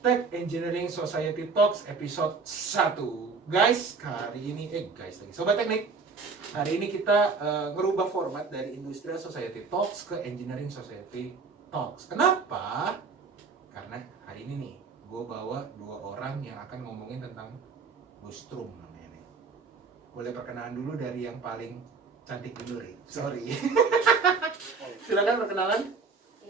Tech Engineering Society Talks episode 1. Guys, hari ini Sobat Teknik. Hari ini kita ngerubah format dari Industrial Society Talks ke Engineering Society Talks. Kenapa? Karena hari ini nih, gue bawa 2 orang yang akan ngomongin tentang lustrum namanya nih. Boleh perkenalan dulu dari yang paling cantik dulu nih. Sorry. Silakan perkenalan.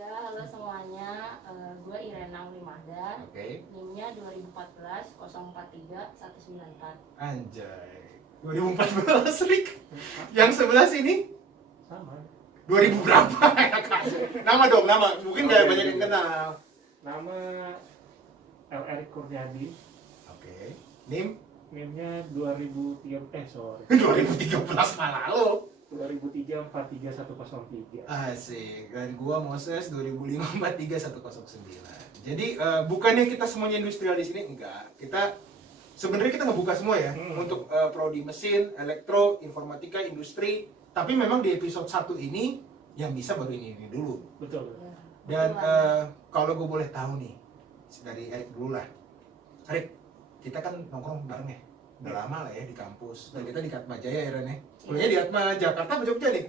Ya, halo semuanya, gue Irena Ulimada. Oke. NIM-nya 2014 043 194. Anjay. 2014 Rick. Yang sebelah sini Sama. 2000 berapa? Nama dong, nama. Mungkin gak banyak yang kenal. Nama L. Erik Kurniadi. Oke. NIM NIM-nya 2013 malah lo. 2003 43103. Asik. Dan gua Moses 2005 43109. Jadi bukannya kita semuanya industrial di sini, enggak. Kita sebenarnya kita ngebuka semua ya untuk prodi mesin, elektro, informatika, industri. Tapi memang di episode 1 ini yang bisa baru ini dulu. Betul. Ya, Dan kebetulan. kalau gue boleh tahu nih dari Erik dulu lah. Erik, kita kan nongkrong bareng ya. Udah lama lah ya di kampus. Dan kita di Atma Jaya ya Ren ya. Kuliahnya di Atma Jakarta apa Jogja nih?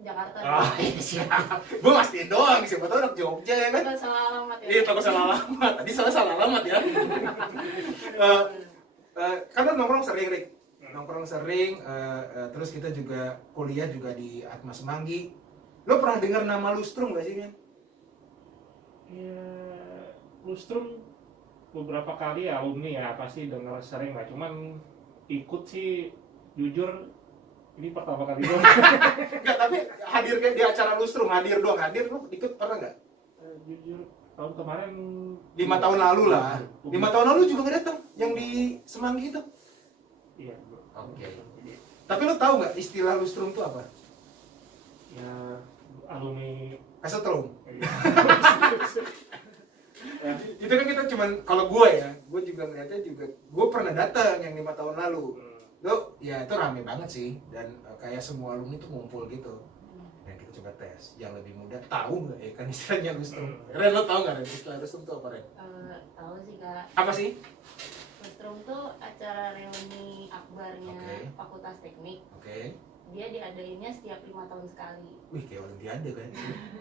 Jakarta. Iya siap. Gue mastiin doang, siapa tahu anak Jogja ya kan? Kita salah alamat ya. Iya, takut salah alamat. Tadi salah alamat ya. Kan lo nongkrong sering, Rik. Nongkrong sering, terus kita juga kuliah juga di Atma Semanggi. Lo pernah dengar nama lustrum gak sih, men? Ya, lustrum beberapa kali ya alumni ya pasti dengar sering lah. Cuman ikut sih jujur ini pertama kali doang. Enggak, tapi hadir kayak di acara lustrum, hadir lo ikut pernah nggak? Jujur tahun kemarin 5 tahun lalu lah. 5 tahun lalu juga nggak datang, yang di Semanggi itu. Iya. Oke. Tapi lo tahu nggak istilah lustrum itu apa? Ya alumni. Kesetrum. Ya, Itu kan kita cuman, kalau gue juga ngeliatnya juga, gue pernah datang yang 5 tahun lalu. Lo, ya itu rame banget sih, dan kayak semua alumni tuh ngumpul gitu. Dan kita coba tes, yang lebih muda tahu nggak ya kan istilahnya lustrum? Ren, lo tahu nggak Ren istilah lustrum itu apa Ren? Tahu sih Kak. Apa sih? Lustrum tuh acara reuni akbarnya Oke. Fakultas Teknik. Oke. Dia diadainnya setiap 5 tahun sekali. Wih, kayak olimpiade kan?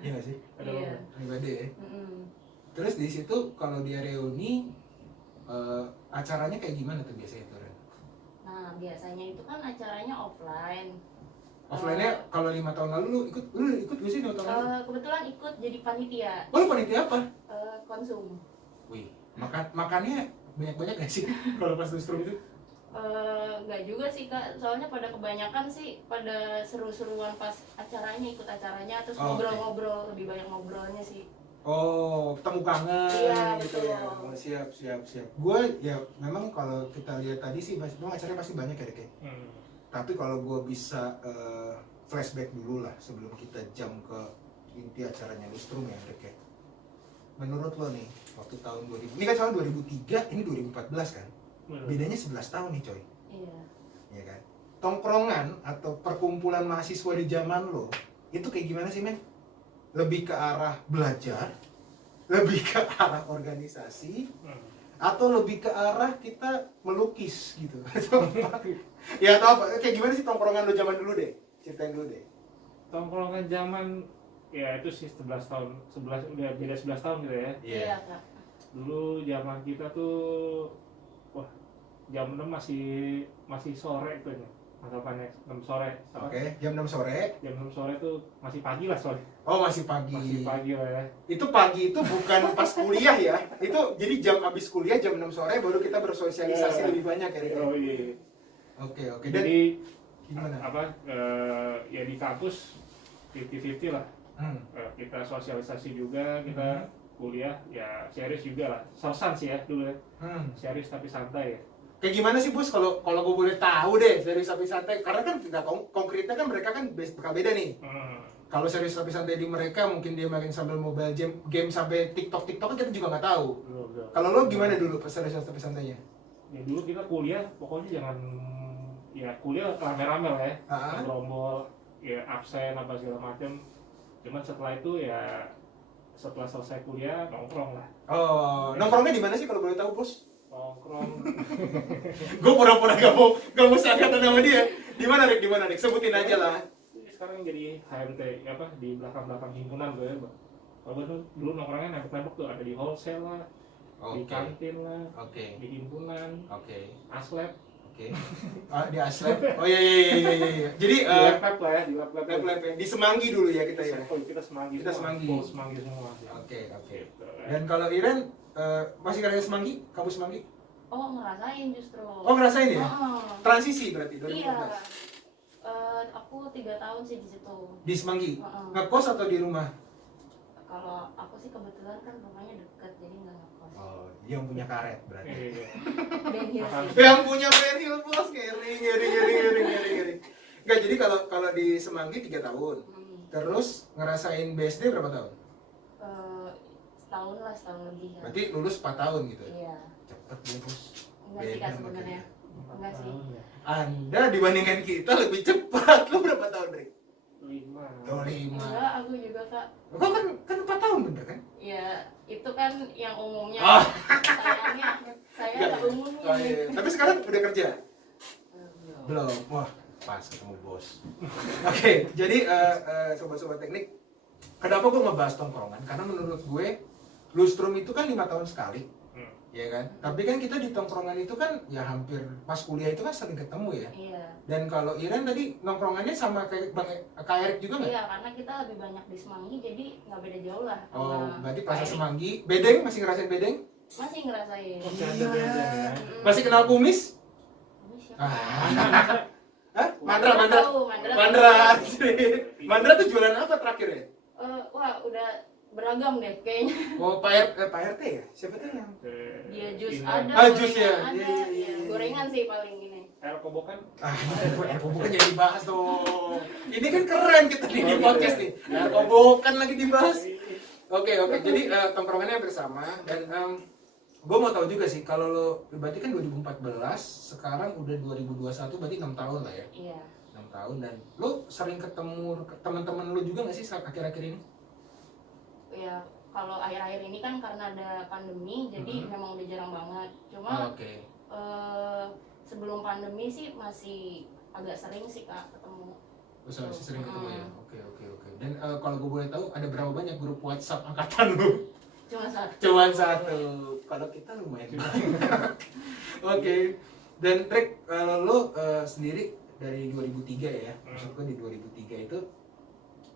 Iya nggak sih? Iya. Olimpiade ya. Mm-mm. Terus di situ kalau dia reuni, acaranya kayak gimana tuh biasanya tuh Ren? Nah, biasanya itu kan acaranya offline. Offline-nya kalau 5 tahun lalu lu ikut gak sih 5 tahun lalu? Kebetulan ikut jadi panitia Oh, lu panitia apa? konsum. Wih, makannya banyak-banyak gak sih kalau pas lustrum itu? Nggak juga sih Kak, soalnya pada kebanyakan sih pada seru-seruan pas acaranya, ikut acaranya, terus Oh, oke. ngobrol-ngobrol, lebih banyak ngobrolnya sih. Oh, ketemu kangen Iya, gitu betul. ya. Oh, siap. Gue ya memang kalau kita lihat tadi sih memang acaranya pasti banyak ya, Dek, ya. Tapi kalau gue bisa flashback dulu lah sebelum kita jam ke inti acaranya lustrum ya, Dek, ya. Menurut lo nih, waktu tahun 2000, ini kan tahun 2003, ini 2014 kan? Bedanya 11 tahun nih, coy. Iya. Ya kan? Tongkrongan atau perkumpulan mahasiswa di zaman lo itu kayak gimana sih, men? Lebih ke arah belajar, lebih ke arah organisasi, atau lebih ke arah kita melukis gitu? Ya atau apa? Kayak gimana sih tongkrongan lo zaman dulu deh? Ceritain dulu deh. Tongkrongan zaman ya itu sih 11 tahun, 11 udah beda 11 tahun gitu ya. Iya Kak. Dulu zaman kita tuh wah, jam 6 masih sore tuh ya. Anggapannya 6 sore. Oke, jam 6 sore. Jam 6 sore tuh masih pagi lah sorry. Oh, masih pagi. Masih pagi lah ya. Itu pagi itu bukan pas kuliah ya. Itu jadi jam habis kuliah jam 6 sore baru kita bersosialisasi Iya. lebih banyak ya. Rik? Oh iya. Oke. Dan Jadi gimana? ya di kampus 50-50 lah. Kita sosialisasi juga, kita kuliah ya serius juga lah. Sersan sih ya dulu ya. Serius tapi santai ya. Kayak gimana sih Bus kalau gue boleh tahu deh serius tapi santai, karena kan tidak konkretnya kan mereka kan bakal beda nih. Kalau serius tapi santai di mereka mungkin dia main sambil mobile game sampai TikTok kan kita juga nggak tahu. Belum. Kalau lo gimana dulu pas serius tapi santainya? Ya dulu kita kuliah pokoknya jangan ya kuliah rame-rame lah ya. Ah. Gerombol ya absen apa segala macam. Cuman setelah itu ya setelah selesai kuliah nongkrong lah. Oh, nongkrongnya di mana sih kalau boleh tahu, Bos? Nongkrong Gue pura-pura gak mau sangkatan nama dia. Di mana, Rik? Sebutin aja lah. sekarang jadi HMT apa di belakang himpunan gue ya, Bang. Kalau gue dulu nongkrongnya nembak-nembak tuh, ada di wholesale lah, di kantin lah, di himpunan, aslep. Di Aslep. Oh iya. Jadi Di lab lah ya, di lab ya. Di Semanggi dulu ya kita ya. Kita Semanggi. Semanggi semua. Oke. Gitu, kan. Dan kalau Iren masih ngerasain Semanggi? Kampus Semanggi? Oh, ngerasain justru. Oh, ngerasain ya? Oh. Transisi berarti 2014. Iya. Aku 3 tahun sih di situ. Di Semanggi. Oh. Ngekos atau di rumah? Kalau aku sih kebetulan kan rumahnya dekat, jadi nggak ngekos. Oh, dia yang punya karet berarti. Iya. Ben Hill sih. Yang punya Beril, Bos. Ngeri. Enggak, jadi kalau di Semanggi 3 tahun. Terus ngerasain BSD berapa tahun? Setahun lebih kan. Berarti lulus 4 tahun gitu. Iya. Cepet dia, Bos. Enggak sih kak sebenarnya. Enggak sih. Anda dibandingkan kita lebih cepat. Lu berapa tahun, Rik? 5. Oh, 5. Enggak, aku juga kak. Kok kan 4 tahun bener kan? Ya, itu kan yang umumnya. Oh. Saya Enggak, nggak umum Oh, nih. iya. Tapi sekarang udah kerja? Belum. Belum. Wah, pas ketemu bos. Oke, jadi sobat-sobat teknik, kenapa gue ngebahas tongkrongan? Karena menurut gue, lustrum itu kan 5 tahun sekali, ya kan? Tapi kan kita di tongkrongan itu kan ya hampir pas kuliah itu kan sering ketemu ya. Iya. Dan kalau Iren tadi nongkrongannya sama kayak Kak Erik juga nggak? Iya, karena kita lebih banyak di Semanggi, jadi nggak beda jauh lah. Oh, sama berarti Plaza Pak Erik. Semanggi. Bedeng, masih ngerasain bedeng? Masih ngerasain. Masih ada beda ya. Masih kenal kumis? Ini siapa? Hah? Mandra. Tahu, Mandra tuh jualan apa terakhir ya? Wah, udah beragam deh kayaknya. Oh, Pak RT ya? Siapa tuh yang? Dia jus Ini. ada, Ah, jus ya? gorengan Iya, ada, iya. gorengan sih paling ini. Air kobokan. Bukan jadi dibahas dong. Ini kan keren kita nih di podcast nih. Bukan lagi dibahas. Oke. Jadi tongkrongannya hampir sama dan gue mau tahu juga sih kalau lo berarti kan 2014, sekarang udah 2021, berarti 6 tahun lah ya. Iya. 6 tahun dan lo sering ketemu teman-teman lo juga nggak sih saat akhir-akhir ini? Ya, kalau akhir-akhir ini kan karena ada pandemi, jadi memang udah jarang banget. Cuma Oke. sebelum pandemi sih masih agak sering sih kak ketemu. Masih sering ketemu ya? Oke. Dan kalau gue boleh tahu ada berapa banyak grup WhatsApp angkatan lo? Cuma satu. Cuman 1. Kalau kita lumayan banyak. Oke. Dan Rick, kalau lo sendiri dari 2003 ya, maksudku di 2003 itu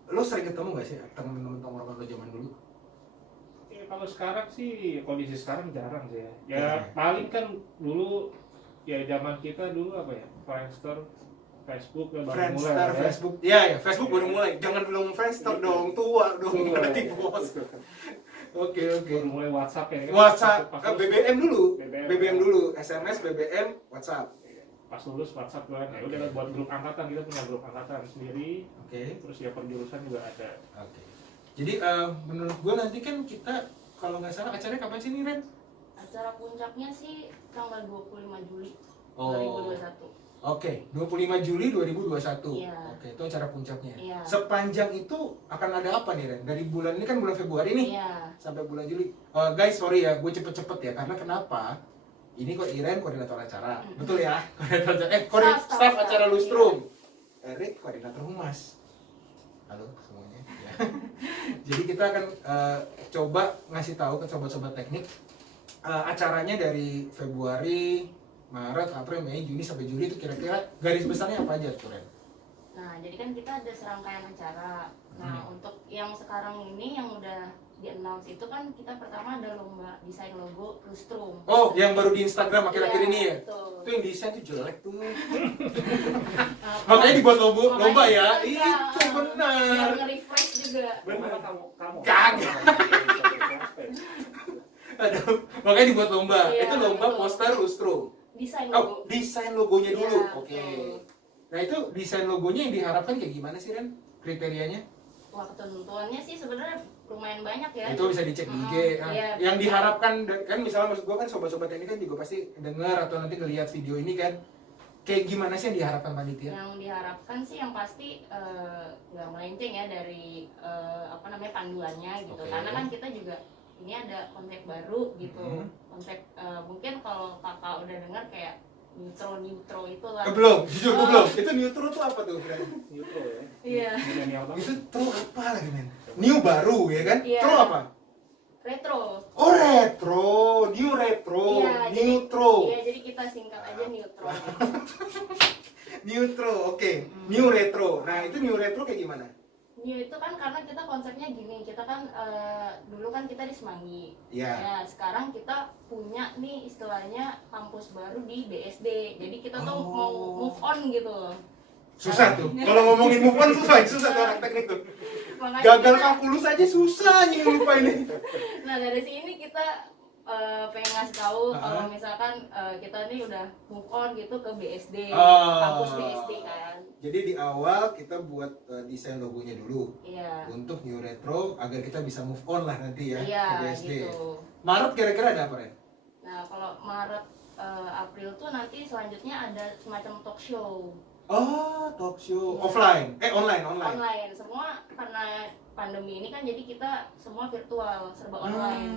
lo sering ketemu gak sih teman-teman tongkrongan lo zaman dulu? Ya, kalau sekarang sih kondisi sekarang jarang sih ya. Ya paling kan dulu ya zaman kita dulu apa ya? Friendster, Facebook ya baru mulai. Friendster, Ya. Facebook. Iya, Facebook baru mulai. Jangan belum Friendster dong, tua dong berarti bos. Oke. Baru mulai WhatsApp ya. Kan? WhatsApp, Pas lulus- BBM dulu. BBM. BBM dulu, SMS, BBM, WhatsApp. Pas lulus WhatsApp kan. Ya udah buat grup angkatan, kita punya grup angkatan sendiri. Oke. Terus ya perjurusan juga ada. Oke. Jadi menurut gue nanti kan kita kalau nggak salah acaranya kapan sih nih Ren? Acara puncaknya sih tanggal 25 Juli Oh. 2021. Oke, 25 Juli 2021. Iya. Oke, itu acara puncaknya. Iya. Sepanjang itu akan ada apa nih Ren? Dari bulan ini kan bulan Februari nih Iya. sampai bulan Juli. Guys, sorry ya, gue cepet-cepet ya karena kenapa? Ini kok Iren koordinator acara, betul ya? Koordinator acara, staf acara lustrum. Erik koordinator humas. Halo semuanya. Ya. Jadi kita akan coba ngasih tahu ke sobat-sobat teknik acaranya dari Februari, Maret, April, Mei, Juni sampai Juli itu kira-kira garis besarnya apa aja tuh Ren? Nah, jadi kan kita ada serangkaian acara. Nah, untuk yang sekarang ini yang udah di-announce itu kan kita pertama ada lomba desain logo lustrum. Oh, yang baru di Instagram akhir-akhir Iya, ini ya? betul. Itu yang desain tuh jelek tuh. Nah, Makanya dibuat lomba ya. makanya Itu kita, benar. biar nge-refresh juga. Benar kamu. Kagak. Aduh, makanya dibuat lomba. Iya, Itu lomba betul. poster lustrum. Desain Oh, logo. desain logonya dulu. Iya, Oke. betul. Nah, itu desain logonya yang diharapkan kayak gimana sih, Ren? Kriterianya? Wah, ketentuannya sih sebenarnya lumayan banyak ya. Itu bisa dicek di IG. Nah, Iya, yang bisa. diharapkan kan misalnya maksud gua kan sobat-sobat ini kan juga pasti dengar atau nanti ngelihat video ini kan. kayak gimana sih yang diharapkan panitia? Yang diharapkan sih yang pasti nggak melenceng ya dari panduannya gitu. Oke. Karena kan kita juga ini ada konsep baru gitu. Konsep mungkin kalau kakak udah dengar kayak neutro itu lah. Belum, jujur gue belum. Itu neutro tuh apa tuh, Fred? Neutro ya. Iya. Milenial banget. Itu tro apa lagi, men? New baru ya kan? Iya. Tro apa? Retro. Oh, retro, new retro, Iya, neutro. Iya, jadi kita singkat aja neutro. Neutro, oke. New retro. Nah, itu new retro kayak gimana? New itu kan karena kita konsepnya gini, kita kan dulu kan kita di Semanggi. Iya. Ya, sekarang kita punya nih istilahnya kampus baru di BSD. Jadi kita tuh mau move on gitu. Susah tuh. Kalau ngomongin move on susah tuh anak teknik tuh. Makanya Gagal kita- kalkulus aja susah nih lupa ini. Nah, dari sini kita pengen ngasih tahu kalau misalkan kita nih udah move on gitu ke BSD, kampus BSD kan. Jadi di awal kita buat desain logonya dulu Iya. untuk new retro agar kita bisa move on lah nanti ya Iya, ke BSD. gitu. Maret kira-kira ada apa, Ren? Nah, kalau Maret April tuh nanti selanjutnya ada semacam talk show Oh, talk show Iya. offline. Online. online. Semua karena pandemi ini kan jadi kita semua virtual, serba online.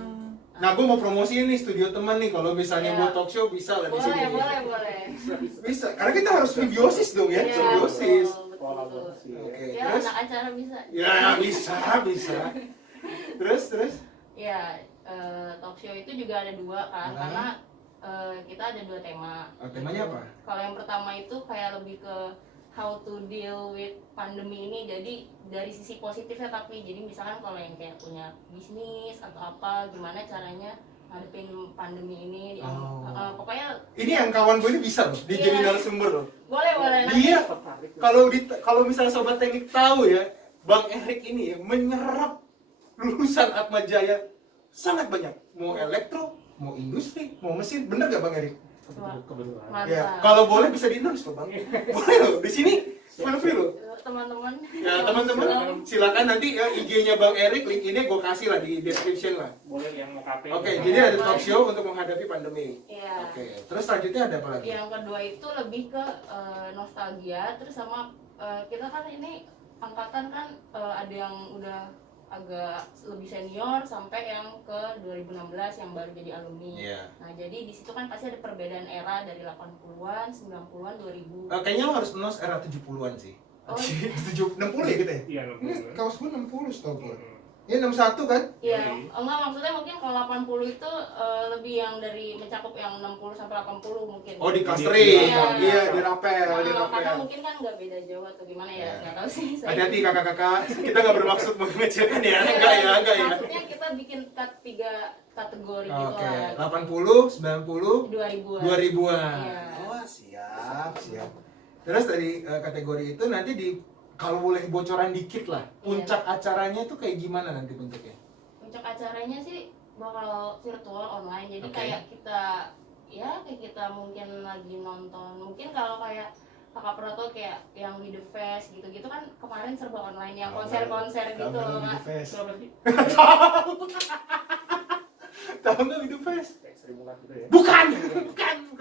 Nah, gue mau promosiin nih studio teman nih kalau misalnya Iya. buat talk show bisa lah di sini. Boleh. Bisa. Karena kita harus simbiosis dong ya, Iya, simbiosis. betul. Kolaborasi ya. Oke, Ya, terus? anak acara bisa. Ya, bisa. Terus? Ya, talk show itu juga ada dua kan, karena kita ada dua tema. Temanya apa? Kalau yang pertama itu kayak lebih ke how to deal with pandemi ini, jadi dari sisi positifnya, tapi jadi misalkan kalau yang kayak punya bisnis atau apa, gimana caranya ngadepin pandemi ini yang pokoknya Ini yang kawan gue ini bisa loh, dijadiin Iya. narasumber loh. boleh nanti. Dia Tertarik. kalau misalnya sobat teknik tahu ya, Bang Erik ini ya menyerap lulusan Atma Jaya sangat banyak. Mau elektro, mau industri, mau mesin, bener gak Bang Erik? Kebetulan. Mantap. Ya, kalau boleh bisa di-endorse loh Bang. Boleh loh, di sini feel free loh. Teman-teman. Ya teman-teman silakan nanti ya IG-nya Bang Erik, link ini gue kasih lah di description lah. Boleh yang mau KP. Oke, jadi ada talk show untuk menghadapi pandemi. Iya. Oke, terus selanjutnya ada apa lagi? Yang kedua itu lebih ke nostalgia, terus sama kita kan ini angkatan kan ada yang udah agak lebih senior sampai yang ke 2016 yang baru jadi alumni. Iya. Nah, jadi di situ kan pasti ada perbedaan era dari 80-an, 90-an, 2000. Kayaknya lo harus nos era 70-an sih. Oh, 60 ya kita ya? Iya, Kaos gue 60 setau gue. Ini 61 kan? Iya, enggak maksudnya mungkin kalau 80 itu lebih yang dari mencakup yang 60 sampai 80 mungkin. Oh di clustering, Iya. iya di rapel, di Kakak rapel. mungkin kan nggak beda jauh atau gimana ya, Iya. nggak tahu sih. saya. Hati-hati kakak-kakak, kita nggak bermaksud mengecilkan ya, enggak ya. Maksudnya kita bikin tiga kategori gitu Oke, lah. 80, 90, 2000-an. 2000-an. Iya. Oh siap. Terus dari kategori itu nanti kalau boleh bocoran dikit lah, puncak acaranya tuh kayak gimana nanti bentuknya? Puncak acaranya sih bakal virtual online. Jadi Oke. kayak kita mungkin lagi nonton. Mungkin kalau kayak Kakak Prato kayak yang We The Fest gitu-gitu kan kemarin serba online, yang konser-konser gitu loh, Kak. Berapa sih? Tahu nggak Video Fest? Ekstrim bulan gitu ya. Bukan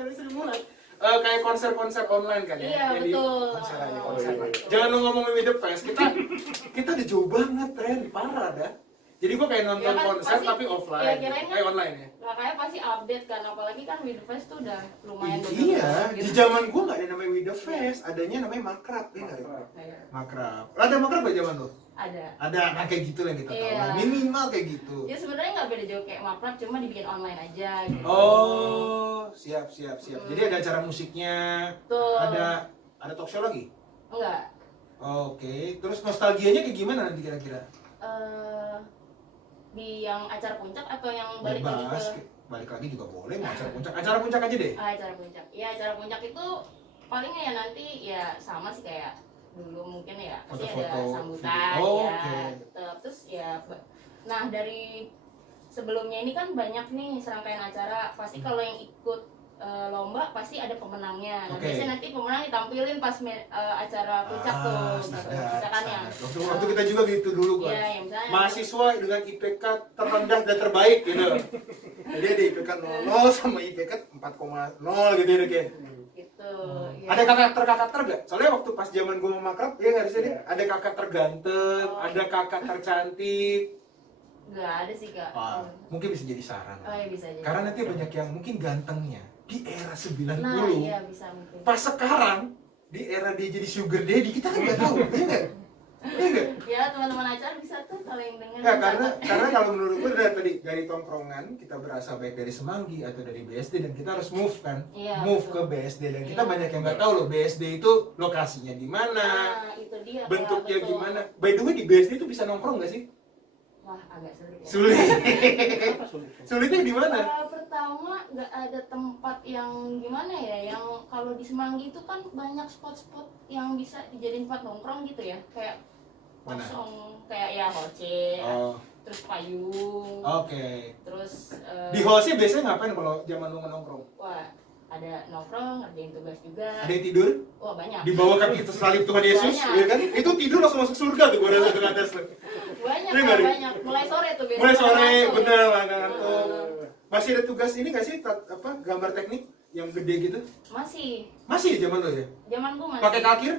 Sri Mulat. Kayak konser-konser online kan ya? Iya, Jadi betul. konser aja, Oh, konser. iya. Jangan lu ngomongin With The Fest, kita udah jauh banget, Ren, parah dah. Jadi gua kayak nonton Ya kan, konser pasti- tapi ya, offline, kirain kan- online ya? Kakaknya pasti update kan, apalagi kan We The Fest tuh udah lumayan Iya, gitu. di zaman gua nggak ada namanya With The Fest, adanya namanya Makrab, ya nggak? Iya, Makrab. Ada Makrab nggak zaman lu? ada. Nah kayak gitu lah yang kita tahu. Iya. Minimal kayak gitu. Ya sebenarnya nggak beda jauh kayak Makrab, cuma dibikin online aja gitu. Oh, siap. Jadi ada acara musiknya, Tuh. ada talk show lagi. Enggak. Oke, terus nostalgianya kayak gimana nanti kira-kira? Di yang acara puncak atau yang balik lagi Bebas, ke balik lagi juga boleh, mau acara puncak. Acara puncak aja deh. acara puncak? Ya acara puncak itu palingnya ya nanti ya sama sih kayak dulu mungkin ya, pasti ada Foto-foto, sambutan video. Oh, ya, oke. tetap. Terus ya, nah dari sebelumnya ini kan banyak nih serangkaian acara. Pasti kalau yang ikut lomba pasti ada pemenangnya. Nah, Oke. biasanya nanti pemenang ditampilin pas acara puncak tuh, gitu. Misalkan yang Waktu kita juga gitu dulu kan. iya, yang misalnya Mahasiswa dengan IPK terendah dan terbaik gitu. Jadi ada IPK 00 sama IPK 4,0 gitu ya kayak. gitu. Iya. Ada kakak gak? Soalnya waktu pas zaman gue mau makrab, ya nggak di sini. Iya. Ada kakak terganteng, Oh. ada kakak tercantik. Nggak ada sih kak. Mungkin bisa jadi saran. Oh ya bisa jadi. Karena nanti banyak yang mungkin gantengnya di era 90. Nah iya bisa mungkin. Pas sekarang di era dia jadi sugar daddy, kita kan nggak tahu, ya nggak? Iya nggak? Ya teman-teman acara bisa tuh kalau yang denger. Nggak, bisa. karena kalau menurut gue dari tongkrongan kita berasal baik dari Semanggi atau dari BSD dan kita harus move kan, Iya, move betul. ke BSD dan kita Iya. banyak yang nggak tahu loh BSD itu lokasinya di mana, Nah itu dia. Kak, bentuknya betul. gimana. By the way di BSD itu bisa nongkrong nggak sih? Wah agak sulit. Ya. Sulit. Apa sulit? Sulitnya di mana? Pertama nggak ada tempat yang gimana ya, yang kalau di Semanggi itu kan banyak spot-spot yang bisa dijadiin tempat nongkrong gitu ya, kayak Mana? kosong, kayak ya hoce, Oh, terus payung, oke. terus Di hall sih biasanya ngapain kalau zaman lu nongkrong? wah ada nongkrong, ngerjain tugas juga. Ada yang tidur? Wah banyak. Di bawah kaki itu salib Tuhan Yesus, Banyak. ya kan? Itu tidur langsung masuk surga tuh gua rasa tuh ke atas tuh. Banyak Iya Kak, nggak, Rik? banyak. Mulai sore tuh biasanya. Mulai sore, ngantuk. bener lah ngantuk. Heeh. Masih ada tugas ini nggak sih, apa gambar teknik yang gede gitu? Masih. Masih ya zaman lo ya? Zaman gua masih. Pakai kalkir?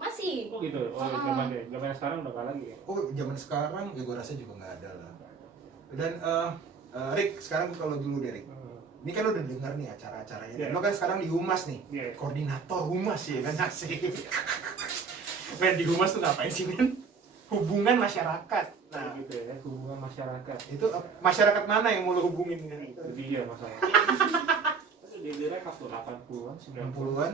Masih. Oh gitu. Oh, zaman sekarang udah nggak lagi ya. Oh, zaman sekarang ya gua rasa juga nggak ada lah. Dan Rick, sekarang kalau dulu deh Rick. Ini kan lo udah dengar nih acara-acaranya. Iya. Lo kan sekarang di Humas nih. Iya. Koordinator Humas ya kan asik. Men di Humas tuh ngapain sih men? Hubungan masyarakat. Nah, Nah, gitu ya, hubungan masyarakat. itu masyarakat mana yang mau lo hubungin kan? Itu dia masalahnya. Itu di direkap tuh 80-an, 90-an.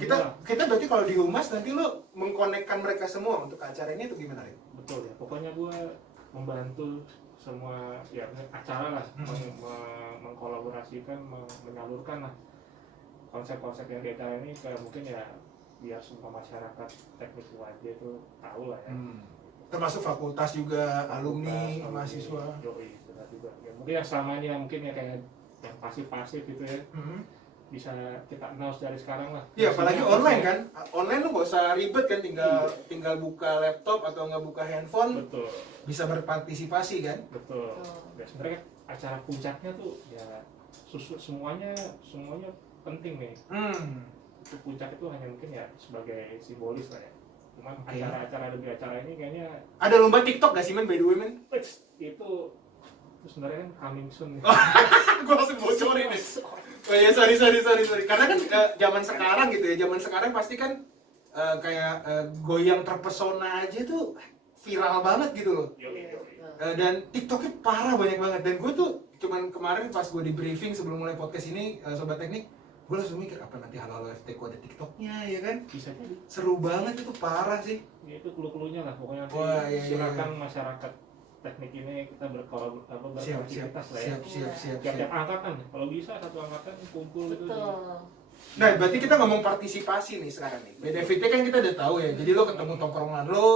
60-an. Kita berarti kalau di Humas nanti lo mengkonekkan mereka semua untuk acara ini atau gimana Rick? Betul ya. Pokoknya gua membantu semua ya acara lah, mengkolaborasikan, menyalurkan lah konsep-konsep yang di acara ini ke mungkin ya biar semua masyarakat teknik UAJ itu tahu lah ya. Termasuk fakultas juga, alumni, Fakultas, mahasiswa. Yoi, benar juga. Ya, mungkin yang selama ini mungkin ya kayak yang pasif-pasif gitu ya, bisa kita announce dari sekarang lah. Iya, apalagi Maksudnya, online kan. Online lu nggak usah ribet kan, tinggal buka laptop atau nggak buka handphone, Betul, bisa berpartisipasi kan. betul. Ya sebenarnya acara puncaknya tuh ya semuanya penting nih. Itu puncak itu hanya mungkin ya sebagai simbolis lah ya. Cuman Oke. acara-acara demi acara ini kayaknya Ada lomba TikTok gak sih men, by the way men? itu sebenarnya kan coming soon. Gue langsung bocorin nih. Oh ya, sorry. Karena kan zaman sekarang gitu ya, zaman sekarang pasti kan kayak goyang terpesona aja tuh viral banget gitu loh. Yoi. Dan TikToknya parah banyak banget. Dan gue tuh cuman kemarin pas gue di briefing sebelum mulai podcast ini, Sobat Teknik, gue langsung mikir apa nanti Halal FT ada TikToknya ya kan? Bisa jadi. Seru banget itu, parah sih. Ya, itu clue-cluenya lah pokoknya nanti Wah, iya. silakan masyarakat teknik ini kita berkreativitas lah ya. Siap. Tiap-tiap angkatan, kalau bisa satu angkatan kumpul gitu. Betul. Nah, berarti kita ngomong partisipasi nih sekarang nih. Benefitnya kan kita udah tahu ya. Jadi lo ketemu tongkrongan lo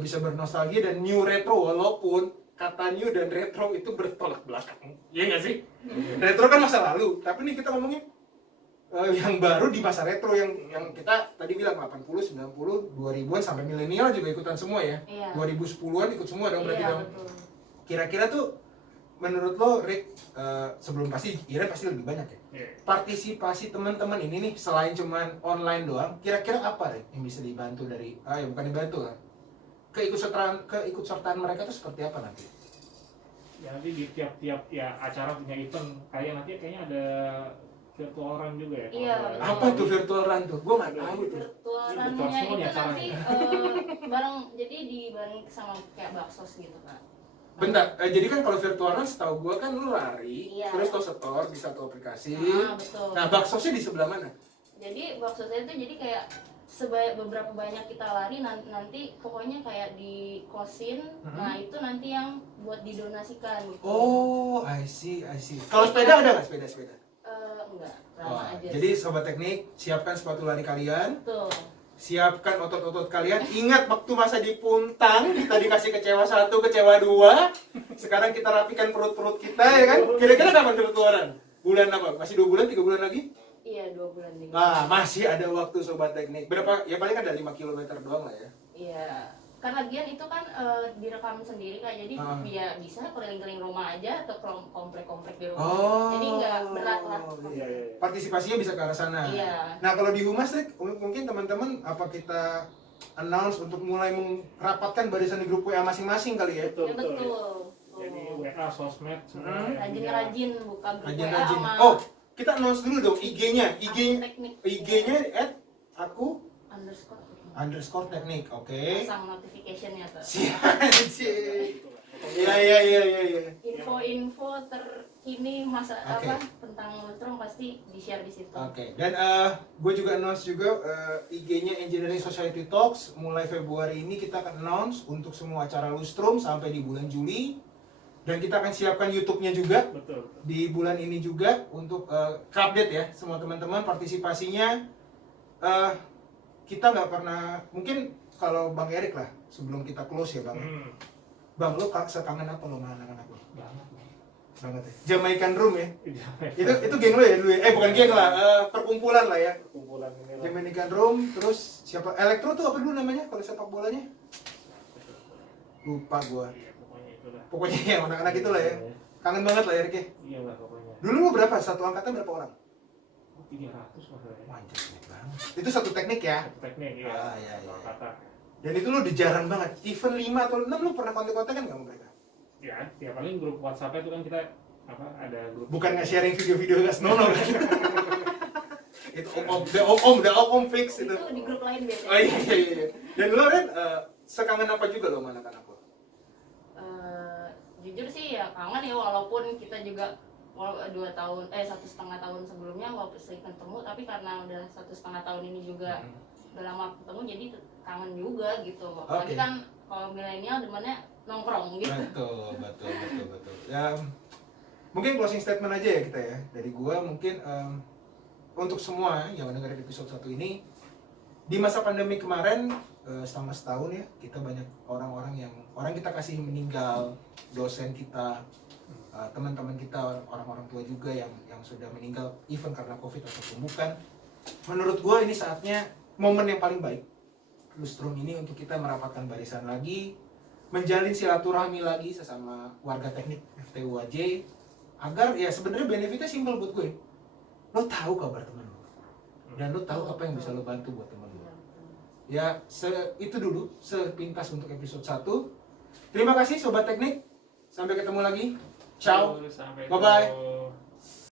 bisa bernostalgia dan new retro walaupun kata new dan retro itu bertolak belakang. Iya nggak sih? Retro kan masa lalu, tapi nih kita ngomongin yang baru di masa retro yang kita tadi bilang 80, 90, 2000-an sampai milenial juga ikutan semua ya. Iya. 2010-an ikut semua dong berarti Iya dong. betul. Kira-kira tuh menurut lo Rick, sebelum pasti Iren pasti lebih banyak ya. Iya. Partisipasi teman-teman ini nih selain cuman online doang, kira-kira apa Rick yang bisa dibantu dari ya bukan dibantu lah. Keikutsertaan mereka tuh seperti apa nanti? Ya nanti di tiap-tiap ya acara punya event kayaknya ada virtual run juga ya. Iya. Apa tuh virtual run tuh? Gue nggak tahu tuh. Virtual Ini run-nya virtual semua itu nih nanti acaranya. bareng, jadi dibareng sama kayak baksos gitu Kak. Bentar, jadi kan kalau virtual run setahu gue kan lu lari, Iya. terus lo setor di satu aplikasi. Betul. Nah, baksosnya di sebelah mana? Jadi baksosnya itu jadi kayak beberapa banyak kita lari nanti pokoknya kayak di kosin. Nah itu nanti yang buat didonasikan gitu. Oh, I see. Kalau sepeda ada nggak sepeda? Enggak, Oh, ramah aja. jadi sobat teknik, siapkan sepatu lari kalian, Betul. siapkan otot-otot kalian. Ingat waktu masa di Puntang kita dikasih kecewa 1, kecewa 2. Sekarang kita rapikan perut-perut kita ya kan? Kira-kira kapan virtualan? Bulan apa? Masih 2 bulan, 3 bulan lagi? Iya 2 bulan nih. Nah, masih ada waktu sobat teknik. Berapa? Ya paling ada 5 km doang lah ya. Iya. karena Gian itu kan direkam sendiri Kak, jadi dia bisa keliling-keliling rumah aja atau komplek-komplek di rumah. Jadi nggak berat lah. Iya. Partisipasinya bisa ke arah sana. Iya. Nah kalau di Humas Rik, mungkin teman-teman apa kita announce untuk mulai merapatkan barisan di grup WA masing-masing kali ya? Betul. Ya, betul. Jadi WA, sosmed, semua. Rajin-rajin buka grup WA Rajin-rajin. sama Oh, kita announce dulu dong IG-nya. teknik. IG-nya @aku Underscore. _teknik. Oke. Pasang notification-nya tuh. Siap. Iya. Info-info terkini masa Oke. tentang Lustrum pasti di-share di situ. Oke. Dan gue juga announce juga IG-nya Engineering Society Talks. Mulai Februari ini kita akan announce untuk semua acara Lustrum sampai di bulan Juli. Dan kita akan siapkan YouTube-nya juga. Betul. Di bulan ini juga untuk update ya semua teman-teman partisipasinya. Kita nggak pernah, mungkin kalau Bang Erik lah sebelum kita close ya Bang. Bang, lo sekangen apa lo sama anak-anak lo? Banget ya. Jamaican Room ya. Itu geng lo ya dulu ya? Bukan geng lah, perkumpulan lah ya. Kumpulan ini lah. Jamaican Room, terus siapa? Elektro tuh apa dulu namanya kalau sepak bolanya? Lupa gua. Iya, pokoknya itulah. Pokoknya yang anak-anak itulah ya. Kangen banget lah Erik ya. Iya lah pokoknya. Dulu lo berapa? Satu angkatan berapa orang? 300 masalahnya. Anjir, banyak banget. Itu satu teknik ya. Satu teknik ya. Iya. Kata. Dan itu lo udah jarang banget. Event 5 atau 6 lo pernah kontak-kontakan nggak sama mereka? Ya, tiap paling grup WhatsApp itu kan kita ada grup. Bukan nge-sharing video-video gas nono kan? Itu om fix itu. Itu di grup lain biasanya. Oh iya. Dan lo kan sekangen apa juga lo sama anak-anak lo? Jujur sih ya kangen ya, walaupun kita juga 1,5 tahun sebelumnya walaupun sering ketemu, tapi karena udah 1,5 tahun ini juga udah lama ketemu jadi kangen juga gitu. Apalagi kan kalau milenial demennya nongkrong gitu. Betul. Ya mungkin closing statement aja ya kita ya dari gua, mungkin untuk semua yang mendengar episode 1 ini, di masa pandemi kemarin selama setahun ya, kita banyak orang kita kasih meninggal, dosen kita, teman-teman kita, orang-orang tua juga yang sudah meninggal even karena COVID ataupun bukan. Menurut gue ini saatnya momen yang paling baik Lustrum ini untuk kita merapatkan barisan lagi, menjalin silaturahmi lagi sesama warga teknik FTUAJ, agar ya sebenarnya benefitnya simpel buat gue. Lo tahu kabar teman lo dan lo tahu apa yang bisa lo bantu buat teman lo. Ya itu dulu sepintas untuk episode 1. Terima kasih Sobat Teknik, sampai ketemu lagi. Ciao. Sampai Bye-bye. ketemu.